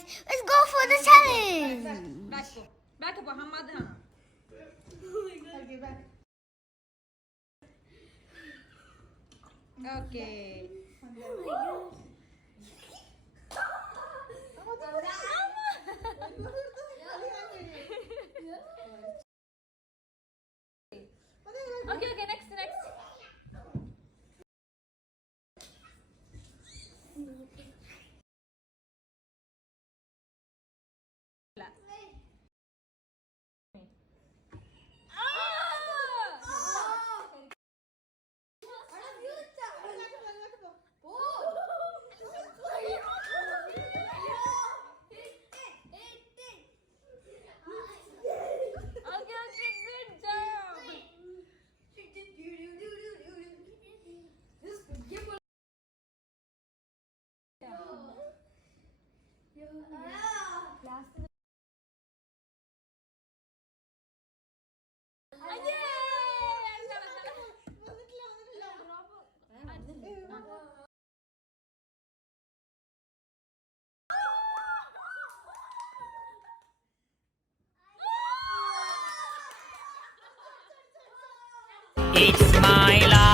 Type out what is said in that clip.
guys. Let's go for the challenge. Back po. Back po. Hamad ha. Okay, back. Okay. Okay, next. Okay, good job. It's my life.